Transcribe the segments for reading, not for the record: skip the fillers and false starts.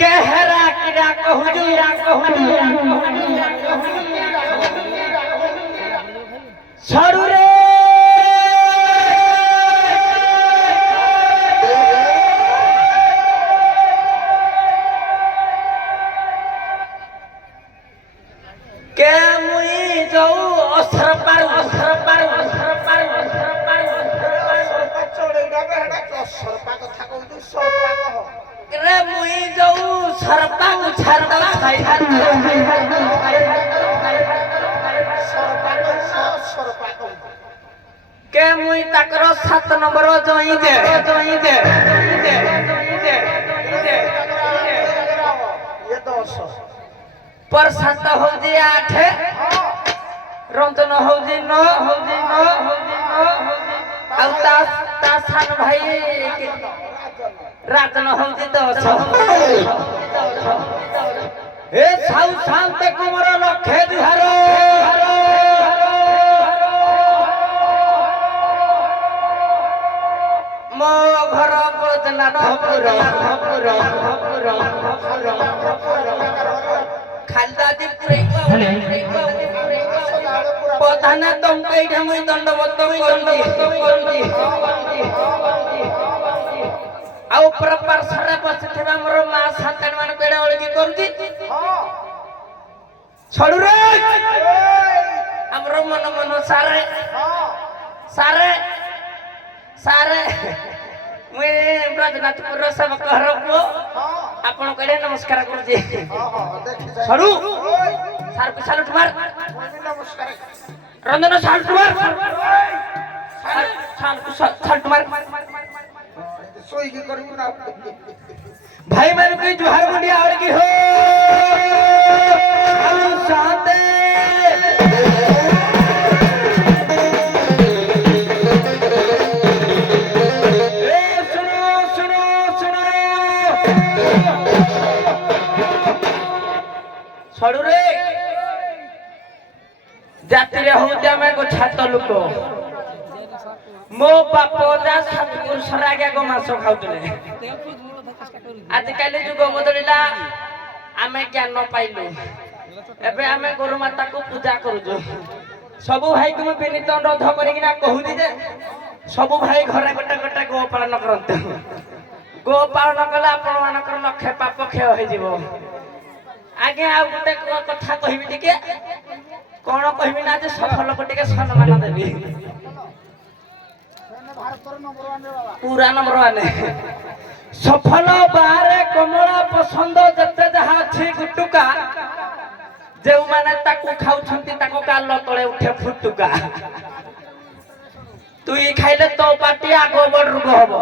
कहरा किरा छड़ू रे के मुई जाऊ असर पार रे मुई जाऊ सरपा को छाड़ के मुई ताकर 7 नंबर जोई दे ये 10 परसेंट हो जी 8 रंजन हो जी 9 ଆଉ ତା ସାନ ଭାଇ ରାଜନ ହଉଛି 10 ଏ ସାଉ ଶାନ୍ତେ କୁମର ଲକ୍ଷେ ଦୁହାର ମୋ ଘର ବୈଦ୍ୟନାଥପୁର ଖାଲିଦାଦି প্রধান তমকাইটা মই দণ্ডবত করলি আউ প্রপার সারা বসিথিবা মোর মা সন্তান মান কেড়ে ওলকি করুছি ছড়ু রে আমর মন সারে মুই ব্রজনাথপুর সব ঘরকু আপন কেড়ে নমস্কার করুছি ছড়ু সার কু সালুট মার নমস্কার रंजन साल तुम्हार सोई की करू ना भाई मन की जुहार मुंडिया और की हो हम शांति ए सुनो छोड़ू रे जाति रे होते मैं को छात लोक मो बाप जा सतपुर सराग्या को मांस खाउतले आज काली जुग बदलिला आमे ज्ञान पाइलु एबे आमे गुरु माता को पूजा करूजो सबु भाई को विनीत अनुरोध करिकिना कहूनी जे सबु भाई घरे गोटे गो पालन करते गो पालन कला आपण मानकर लक्ष्य पाप क्षय होई जीवो आगे आ गोटे कथा कहिबी टिके कौन कहबी ना जे सफल को टिके सम्मान देबी पूरा नंबर 1 सफल बारे कमला पसंद जते जहा छी गुटुका जे माने ताकू खाउछंती ताको काल तळे उठे फुटुका तुई खाइले तो पाटी आगो बड रुग हबो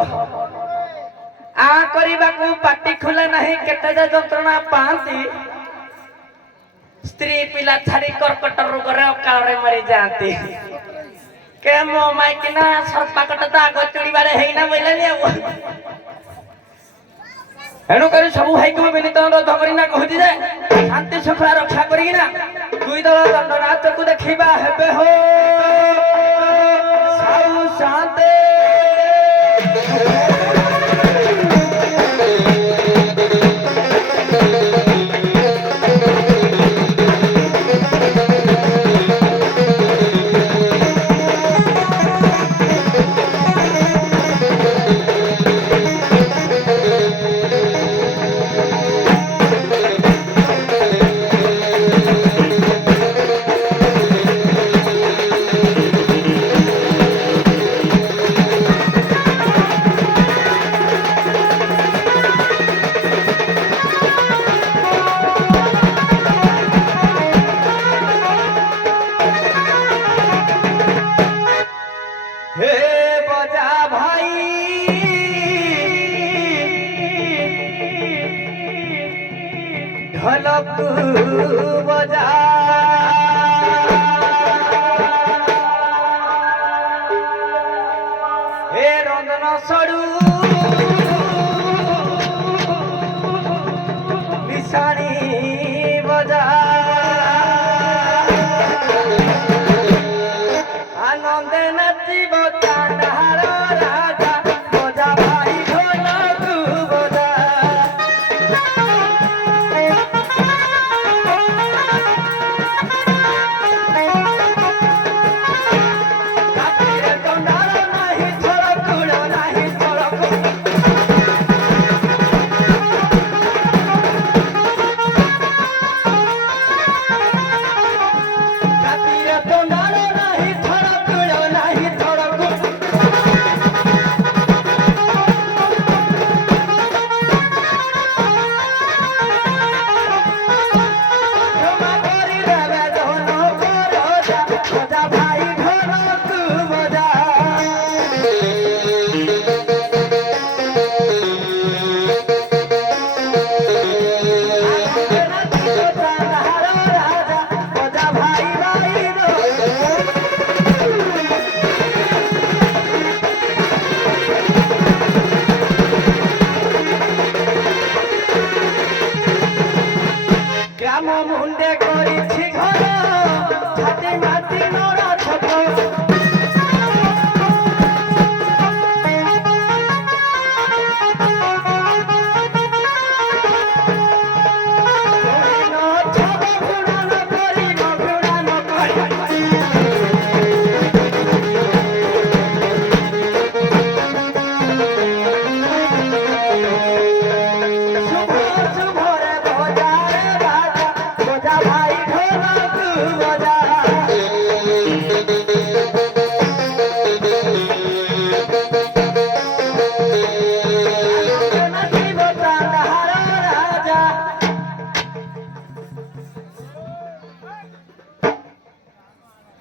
आ करिबा को पाटी खुले नहीं केते जे जंत्रणा पांती स्त्री पिला छाड़ी कर्कट रोग रे अकाल रे मरी जाती के मो माइकिना सरपाकट दाग चुड़ी बारे हेइना बोलले हेनु करी सब भाई को विनीत अनुरोध करिना कहूती जे शांति सुखला रक्षा करिना दुई दल दंडनाथ को देखिबा हेबे हो साउ शांति ढोलक बजा हे रंजन सड़ू निशानी बजा आनंद नाचिब चांदार राजा बजा भाई ढोलक बजा मुंडे करिछि घर छाती माती नोरा छप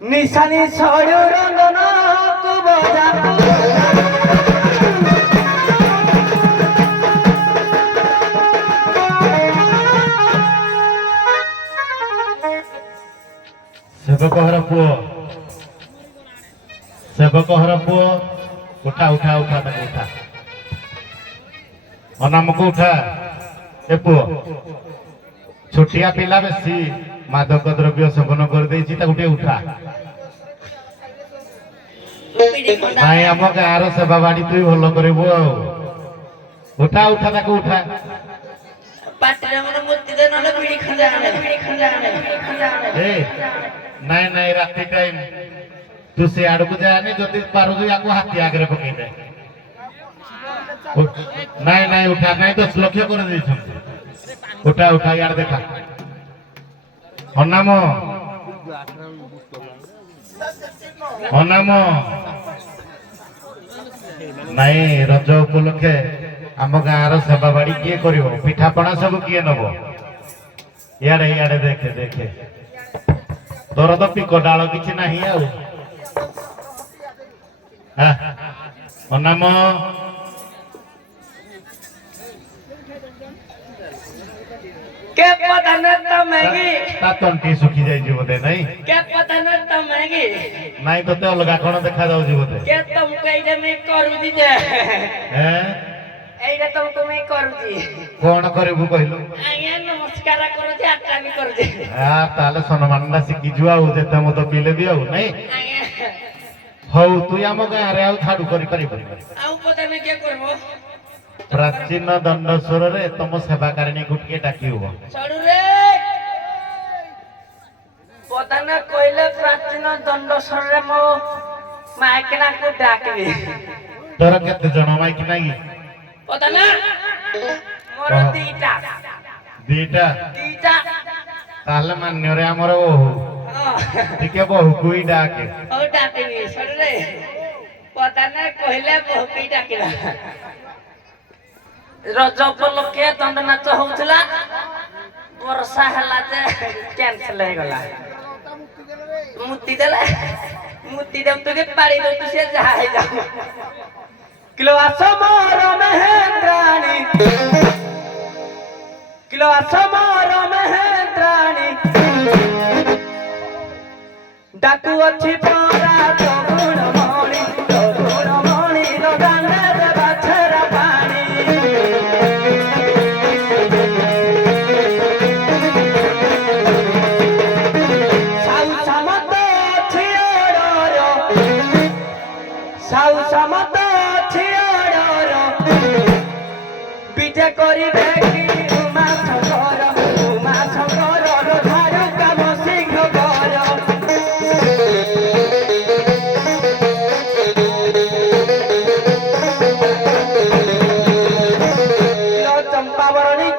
निशानी सड़ू रंजन को बजा सेवकहर पुओ सेवकहर पुओ उठा उठा उठा तक उठा अनाम को उठा ए पुओ छोटिया पिला बेसी मादक द्रव्य सेवन कर देछि ताकु टे उठा नाई आम गाँव सेवा बाड़ी तु भल करबु उठा उठा ताकु उठा ए नाई नाई राति टाइम तू से आड़ को जाने जदि पारु याको हाथी आगे पकई दे नाई नाई उठा नाई 10 लक्ष कर देछन उठा उठा यार देखा अनाम अनाम नाई रज उपलक्षे आम गाँव सेवा बाड़ी किए कर पिठापणा सब किए नब इे इे देखे देखे तोर तो पिक डाल कि अनाम के पता न तमेगी ता तंटी सुखी जाई बोधे नहीं के पता न तमेगी नहीं तो ते अलगा कोन देखा जाउ बोधे के तुम कइले में करू दी जे हैं एइरा तुमको मैं करू दी कोन करबु कहलु आगे नमस्कार करू जे आटा भी करू जे हां ताले सम्मानना सिखि जुआ हो जेते मत पीले भी हो नहीं आगे हौ तू आम गाँ रे आउ छाडू करि पारि आउ पता न के करबो प्राचीन दंडस्वर रे तुम सेवाकारिणी गुटके डाकी हो छाडू रे पता न कोइले प्राचीन दंडस्वर रे मो माइकना को डाकबी तोर केते जण माइक नाही पता न मोर दीटा ताले मान्य रे हमर ओहु टिके बहु कुई डाके ओ डाकबी छाडू रे पता न कोइले बहु कुई डाकिला रज उपलक्षे दंड नाच होउथला वर्षा हला जे कैंसिल हो गला मुक्ति देव तो के पाड़ी दो तू से जाए जा किलो असमर महेंद्राणी किलो असमर महेंद्राणी डाकू अच्छी परा तो गुण मणि ସାଉ ସମତ ଛିଅର ପିଠା କରିବେ କି ଉମା ଶଙ୍କର ଧାରୁ କାମ ସିଂହ କର ଚମ୍ପାବରଣୀ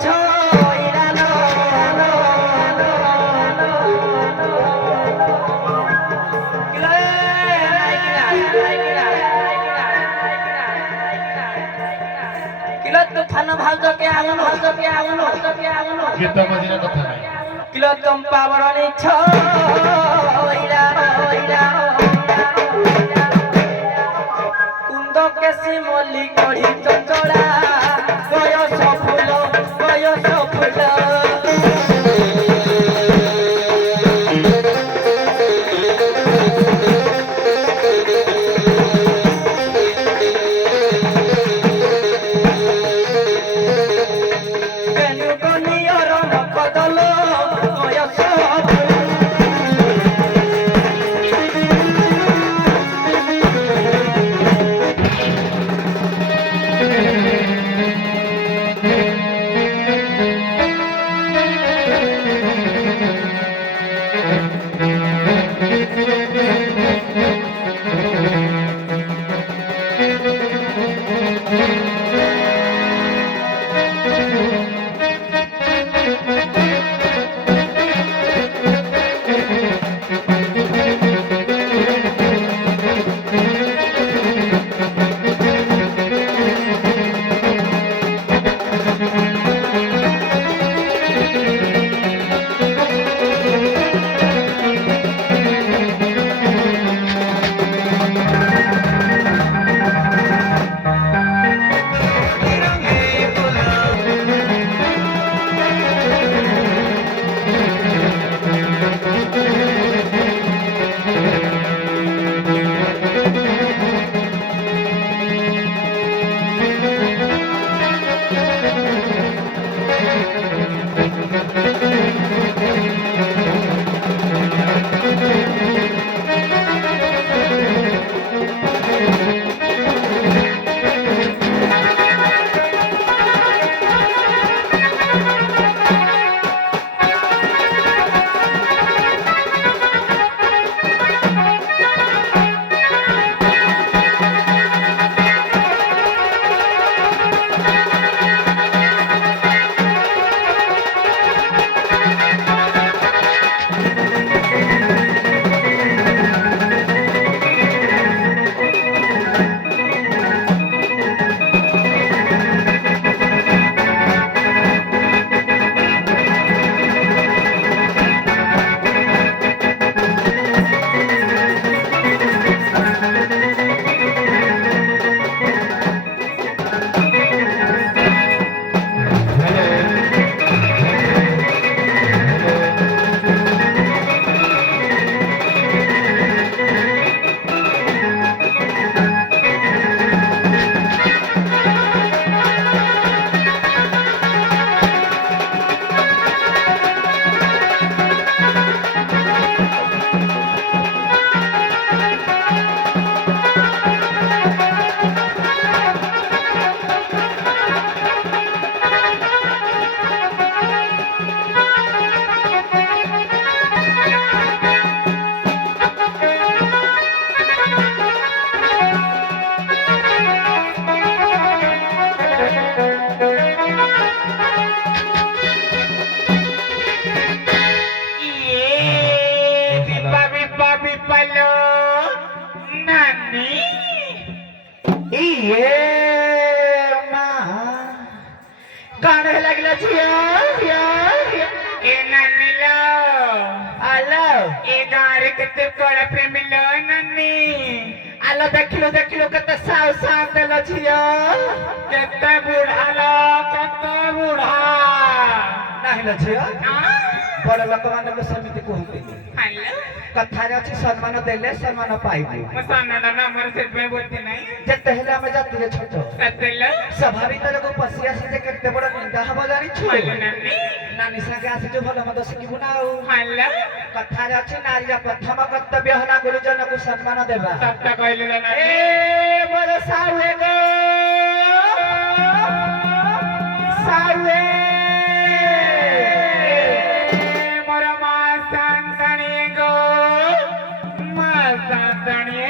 কিলো তুফান ভাউজকে আগুন গীত মজিরা কথা নাই কিলো চম্পাবরণী ছইরা কুন্দ কেশি মল্লি কঢ়ি চঞ্চলা বয়স ফুল देखिलो देखिलो कते साल साल देलो छियो कते बुढ़ालो कते बुढ़ा नाही ल छियो बड़ लोक माने को समिति कहते हेलो कथा रे अछि सम्मान देले सम्मान पाइबो सम्मान ना हमर से पे बोलते नाही जते हेले हम जाति रे छोटो सतेले स्वाभाविक लोग पसिया से कते बड़ निंदा हबो जानि छु नानी संगे आसी जो भलो मद सिकिबु ना हेलो कथा रे अछि नारी प्रथम कर्तव्य हला गुरुजन को सम्मान देबा सबटा कहले ना सावे गो सावे मोर माँ सांतणी गो माँ सांतणी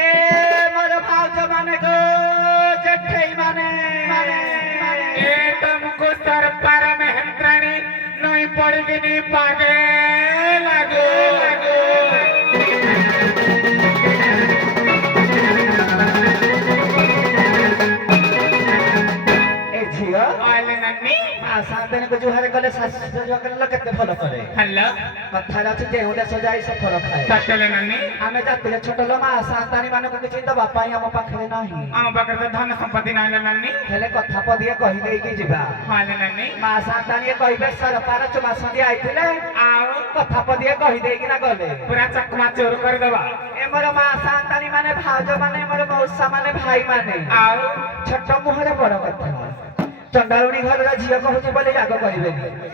ए मोर भाउज माने गो जेठई माने ए तुमको सर पर मेहंद्राणी नहीं पड़ेगी नी पागे लागो ए झियो आले नन्नी आ सांतनी को जुहारे कले सासु जो करले केते फल करे हल्ला कथा अछि जे उडे सजाई से फल खाए सटले नन्नी आमे जाते छोट लो मा सांतानी माने को किछि तो बापा ही हम पाखरे नाही हम पाखरे तो धन संपत्ति नाही नन्नी हेले कथा पदिए कहि देई कि जिबा हाले नन्नी मा सांतानी कहिबे सरकार चुमा संदी आइथिले आउ कथा पदिए कहि देई कि ना गले पूरा चकमा चोर कर देबा ए मोर मा सांतानी माने भाउज माने मोर मौसा माने भाई माने आउ छोट मुहरे बड़ कथा चंडालुणी घर झील कहूँ बोले आग कहे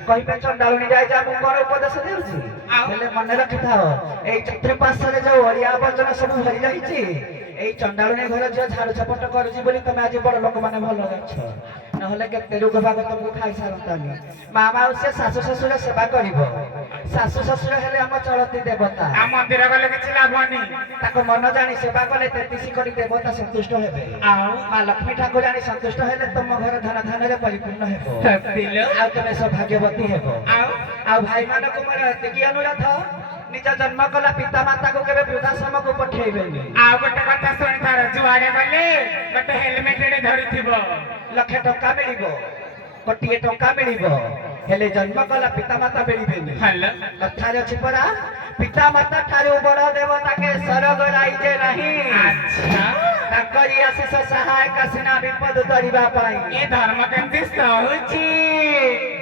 कहे चंडालुणी जाए कौन उपदेश देउछि हेले मन रखि था ए चतुर्पार्श्व जो ओडिया आवर्जन सब भरी जाइए चंडालुणी घर झील झाड़ू झपट करुछि बोली तुम आज बड़ लोक मैंने भल अछ नहले केते रोग भाग तुमको खाई सारतानी माँ माउसी शाशु शशुर सेवा करिवो शाशु शशुर हेले हम चलती देवता आ मंदिर गले किछि लाभनी ताको मन जानी सेवा कले 33 कोटी देवता संतुष्ट हेबे आउ माँ लक्ष्मी ठाकुर जानी संतुष्ट हेले तुम घर धन धन रे परिपूर्ण हेबो सतिलो आ तुमे सौभाग्यवती हेबो आउ भाई माने को मोर एतिकी अनुरोध निज जन्म कला पिता माता को केबे वृद्धाश्रम को पठेइबेनी आ गोटे कथा सुनि तार जुआडे गले गोटे हेलमेट रे धरिथिबो लक्षे टका मिलिबो कोटिए टका मिलिबो हेले जन्म कला पिता माता मिलिबेनी हल्ला कथा रे अछि परा पिता माता ठारू बड़ देवता के सरग राइजे नहीं अच्छा ताकरी आशीष सहायक सिना विपद तरिबा पाई ए धर्म केमति सहउची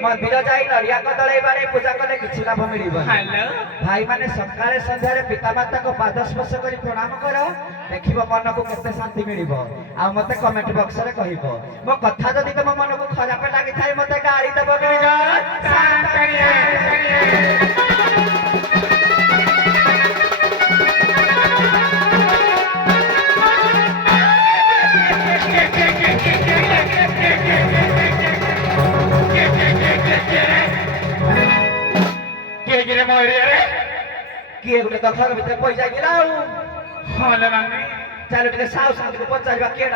मंदिर जाई नरिया कदळे बारे पूजा कले किछि लाभ मिलिबो हेलो भाई माने सकाळे संध्या रे पिता माता को पाद स्पर्श करी प्रणाम करो देखिबो मन को केते शांति मिलिबो आ मते कमेंट बॉक्स रे कहिबो मो कथा जदी तम मन को खराब लागि थाई मते गाड़ी देबो शांत करिए किए गुटे तो घर भीतर पई जाई गेलाउ हाले नानी चलो टिके साउ साउ को पचाइबा के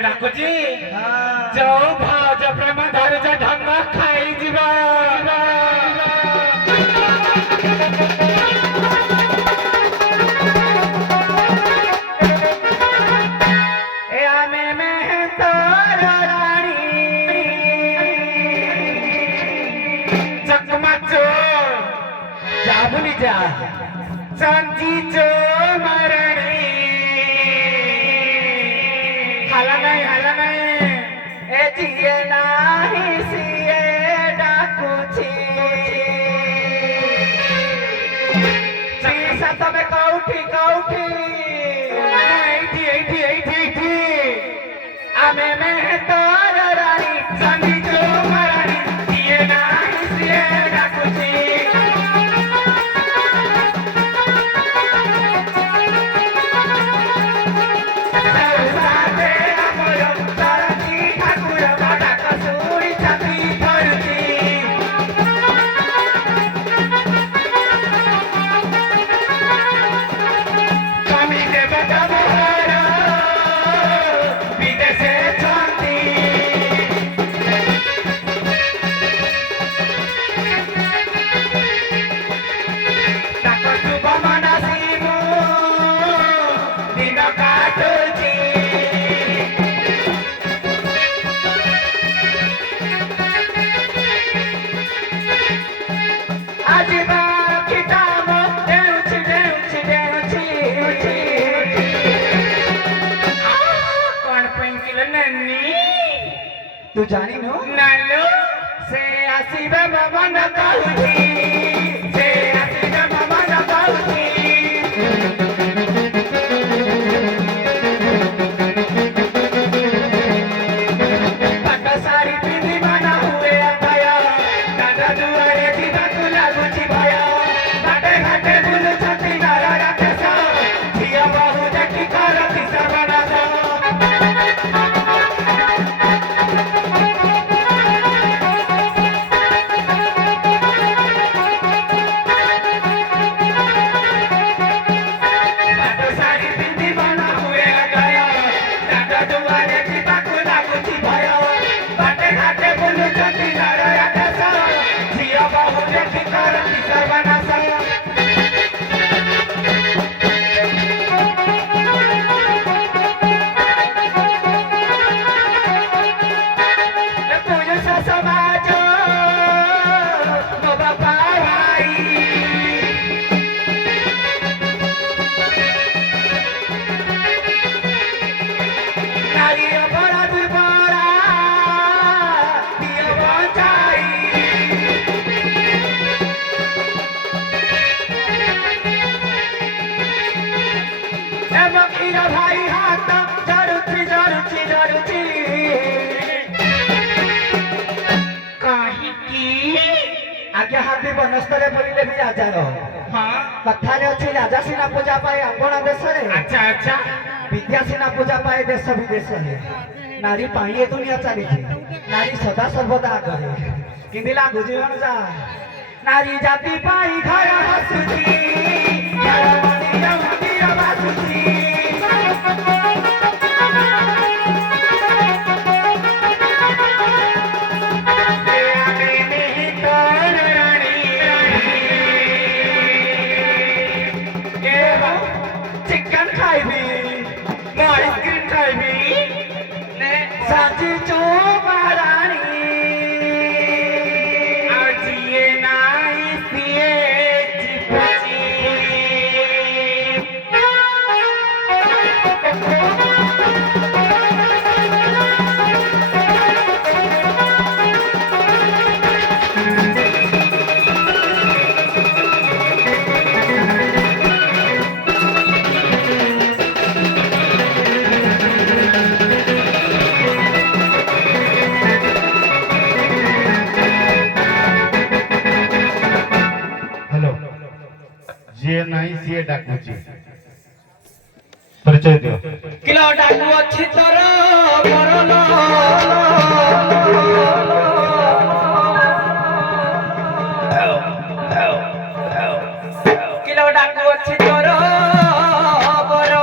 डाकुजी हां जो भाज प्रेम धैर्य ढंग खाई जीवा ए आमे में तोर रानी चकमा चोर जाबुनी जा संजी चो मरणी हाला नहीं ए जिए नाही सिए डाकुची सीसा तमे कौठी एठी आमे में तोर रानी संजी चो मरणी जिए नाही सिए डाकुची तू जानी नो नालो से आसीबे बाबा न कहूची से आसीबे बाबा न कहूची पट सारी पिंदी बना हुए आया दादा दुआरे जीवा को लागुची भया घाटे घाटे बुल छती नारा राकेश जिया बहु देखी करती सबना ରାଣୀର ଭାଇ ହାତ ଜରୁଛି ଜରୁଛି ଜରୁଛି କାହିଁକି ଆଜ୍ଞା ହାତୀ ବନସ୍ତରେ ବୁଲିଲେ ବି ରାଜାର କଥାରେ ଅଛି ରାଜା ସିନା ପୂଜା ପାଏ ଆପଣ ଦେଶରେ ଆଚ୍ଛା ବିଦ୍ୟା ସିନା ପୂଜା ପାଏ ଦେଶ ବିଦେଶରେ ନାରୀ ପାଇଁ ଏ ଦୁନିଆ ଚାଲିଛି ନାରୀ ସଦା ସର୍ବଦା ଆଗରେ କେମିତି ଲାଗୁଛି ଯା ନାରୀ ଜାତି ପାଇଁ ଘର ହସୁଛି ମନ୍ଦିର ମନ୍ଦିର ବାସୁଛି चिकन खाइबी मैं आइसक्रीम खाइबी साची चो महारानी आजिए नाई सिए चिपची ଯିଏ ନାହିଁ ସିଏ ଡାକୁଛି ପରିଚୟ ଦିଅ କିଲୋ ଡାକୁ ଅଛି ତୋର ମରଲ କିଲୋ ଡାକୁ ଅଛି ତୋର ବର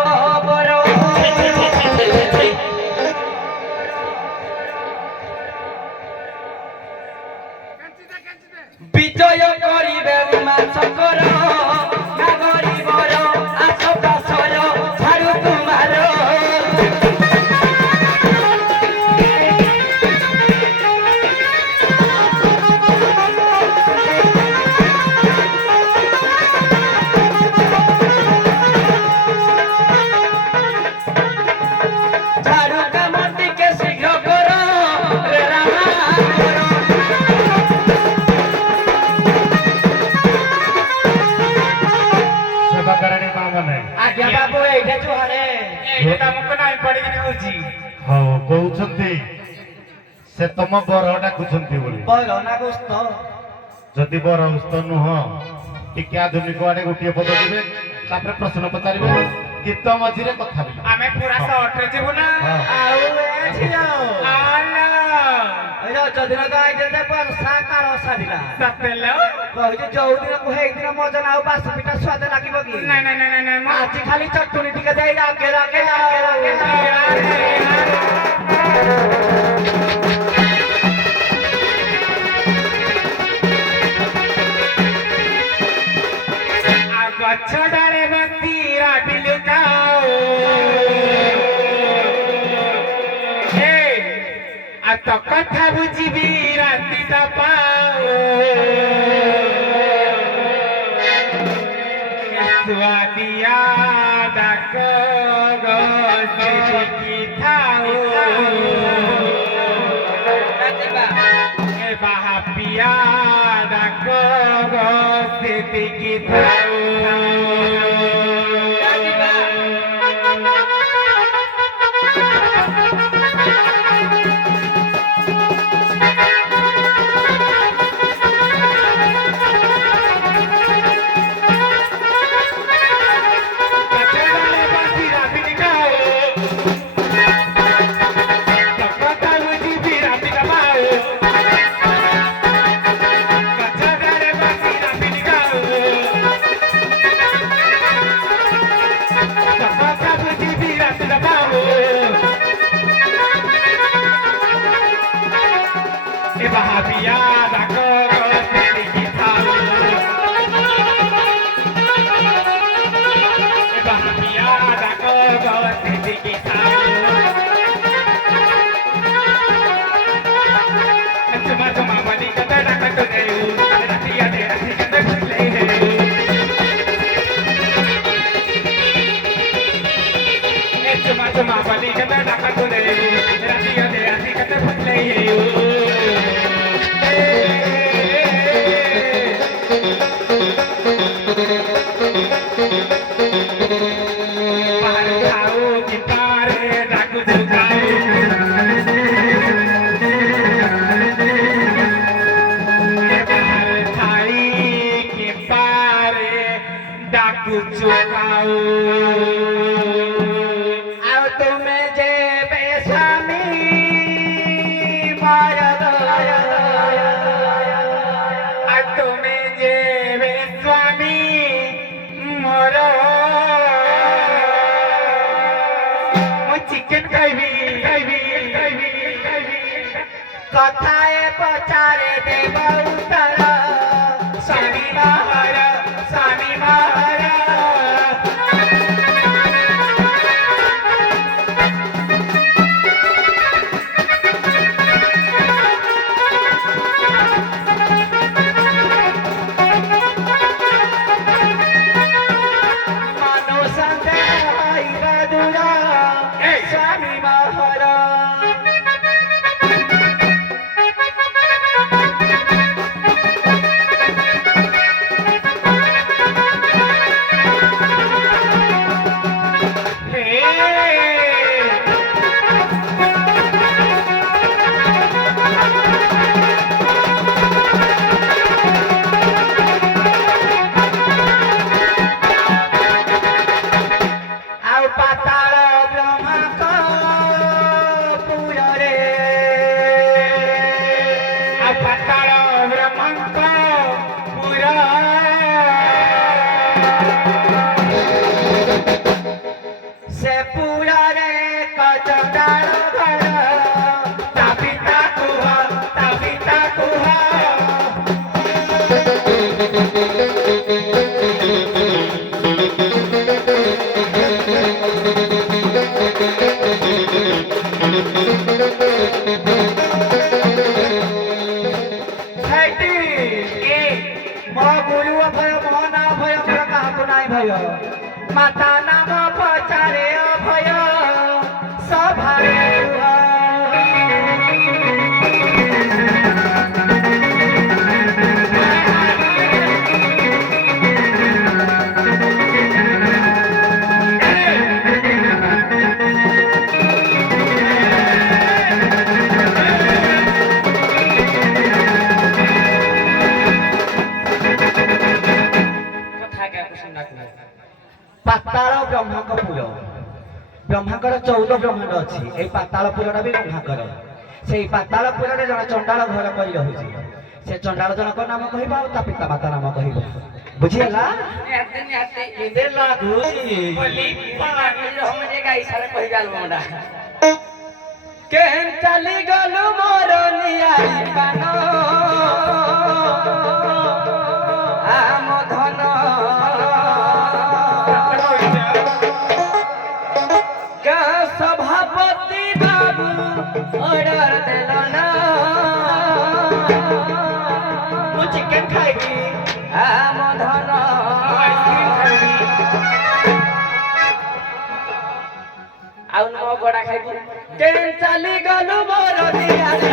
ବର ବିଜୟ କରିବେ ମାସ କର ହଉ କହୁଛନ୍ତି ସେ ତମ ବର ଡାକୁଛନ୍ତି ବୋଲି ଯଦି ବର ଉସ୍ତ ନୁହଁ ଟିକେ ଆଧୁନିକ ଆଡେ ଗୋଟିଏ ପଦ ଯିବେ ତାପରେ ପ୍ରଶ୍ନ ପଚାରିବେ ଗୀତ ମଝିରେ କଥା ହେବେ ଆମେ ପୁରା ସର୍ଟରେ ଯିବୁ ନା ଆଉ ଏ ଝିଅ ଆଲୋ ଯଦିନ ତ ଆଇଲେ ଯେ ବର୍ଷା କାଳ ସାରିଲା ସତେଲ କହିଛି ଯୋଉ ଦିନ ହେଇ ଦିନ ମଜା ଆଉ ବାସି ପିଠା ସ୍ୱାଦ ଲାଗିବ କି ନାଇଁ ଆଜି ଖାଲି ଚଟୁଣି ଟିକେ ଦେଇ ରାଗେ ରାଗେ ଗଛ ଡାଳେ ବସି ରାବିଲୁ କାଉ ଆଉ ତ କଥା ବୁଝିବି ରାତିଟା ପାଉ ସୁଆଦିଆ ଡାକ ଗି ଥାଉ ଏ ବାହା ପିଆ ଡାକ ଗି ଥାଉ চিকেন খাইবি কথায় পচারে দেব উত্তর স্বামী মহারা স্বামী মহারা से पूरा रे कचटार घर तापिता कुहा हैटी ए मो गुरु भय मो ना भय प्रका को नाय भय माता नाम पचारे अभय सभारे पाताल ब्रह्मांक पुर ब्रह्मांकर 14 ब्रह्मांड अच्छी ये पातालपुरटा भी ब्रह्मांकर से पातालपुर में जन चंडाल घर कर रही से चंडाल जनक नाम कह पिता माता नाम कह बुझीगला केन चली गलु मोर नियाई कान आम धन का सभापति बाबू ऑर्डर देलना मु चिकन खाइबी आम धन आइसक्रीम खाइबी आउ न गोड़ा खाइबी केन चली गलु मोर नियाई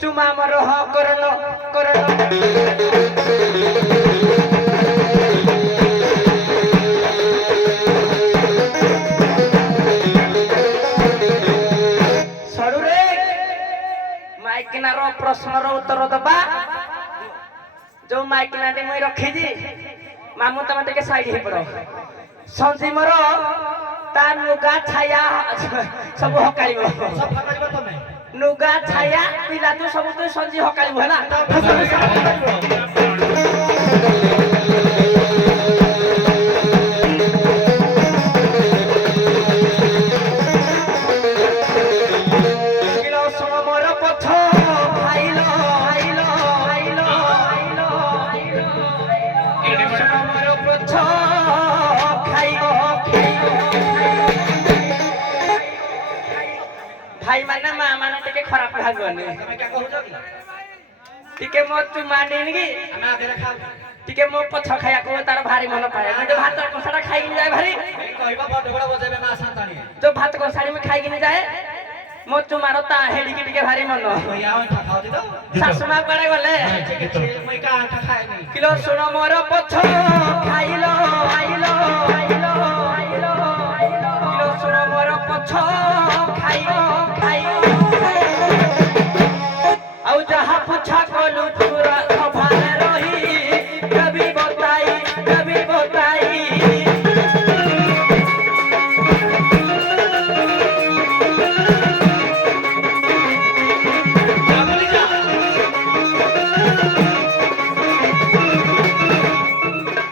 चुमा मरो ह करलो सडु रे माइकिनार प्रश्नर उत्तर दबा जो माइकिनाटी मुई रखी जी मामू तमे टिके साइड हे पड़ो संजी मरो ता नुगा छाया सब हकाइबो सफा करबो तमे नुगा छाया पिला तो सब तो संजी हकाइबो हैला किलो सुनो मोर ଭାଇ ମାନେ ମା ମାନେ ଟିକେ ଖରାପ ଭାଗନି ତମେ क्या କହୁଛ କି ଟିକେ ମୋ ଚୁମା ନେଇକି ଆମେ ଆଗରେ ଖାଉ ଟିକେ ମୋ ପଛ ଖାଇବାକୁ ତାର ଭାରି ମନ ପାଏ ମୁଁ ଯୋଉ ଭାତ କଂସାଟା ଖାଇକି ଯାଏ ଭାରି କହିବା ବଡ ବଡ ବଜେଇବେ ମା ସାନ୍ତାଣୀ ଯୋଉ ଭାତ କଂସାଡି ମୁଁ ଖାଇକି ଯାଏ ମୋ ଚୁମାର ତା ହେଳିକି ଟିକେ ଭାରି ମନ ଭଇଆ ଅଣ୍ଟା ଖାଉଛି ତ ଶାଶୁ ମା କୁଆଡେ ଗଲେ ମୁଁ ଏକା ଅଣ୍ଟା ଖାଏନି କିଲୋ ଶୁଣ ମୋର ପଛ ଖାଇଲ ଆଇଲ ଆଇଲ ଆଇଲ କିଲୋ ଶୁଣ ମୋର ପଛ ଖାଇଲ ଖାଇଲ ଆଉ ଯାହା ପୁଛା କଲୁ ପୁରା ସଭାରେ ରହି କବି ବତାଇ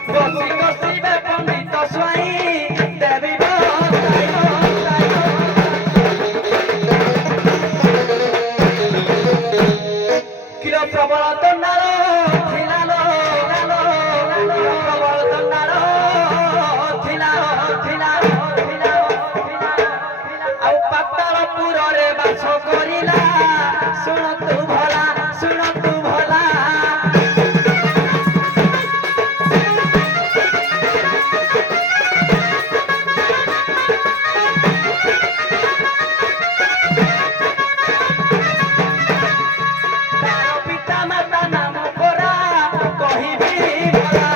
ବସି ବସିବେ ପଣ୍ଡିତ ସ୍ୱାଇଁ ଦେବୀ ବତାଇ କିଲୋ ପ୍ରବଳ ତଣ୍ଡାଳ ଥିଲା ପ୍ରବଳ ତଣ୍ଡାଳ ଥିଲା ଆଉ ପାତାଳପୁରରେ ବାସ କରିଲା ଶୁଣନ୍ତୁ ଭଲା ତାର ପିତା ମାତା ନାମ ପରା କହିବି ଭଲା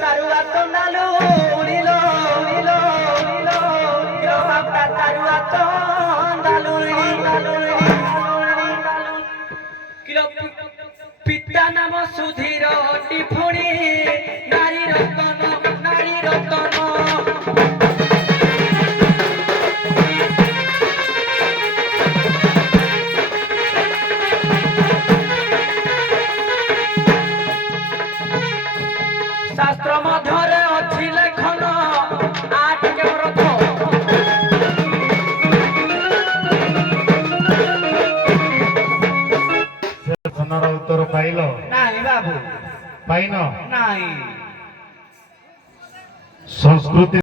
ତାରୁଆ ତଣ୍ଡାଲୁ ଉଡ଼ିଲ ବାପା ତାରୁଆ ତଣ୍ଡାଲୁ କିଲୋ ପିତା ନାମ ସୁଧୀର ଅଟି ଫୁଣି ନାରୀ ରତନ ଶାସ୍ତ୍ର ମଧ୍ୟରେ ଅଛି ଲେଖନ ଆ ଟିକେ ରଥ ସେ ପ୍ରଶ୍ନର ଉତ୍ତର ପାଇଲ ନାହିଁ ବାବୁ ପାଇନ ନାହିଁ ସଂସ୍କୃତି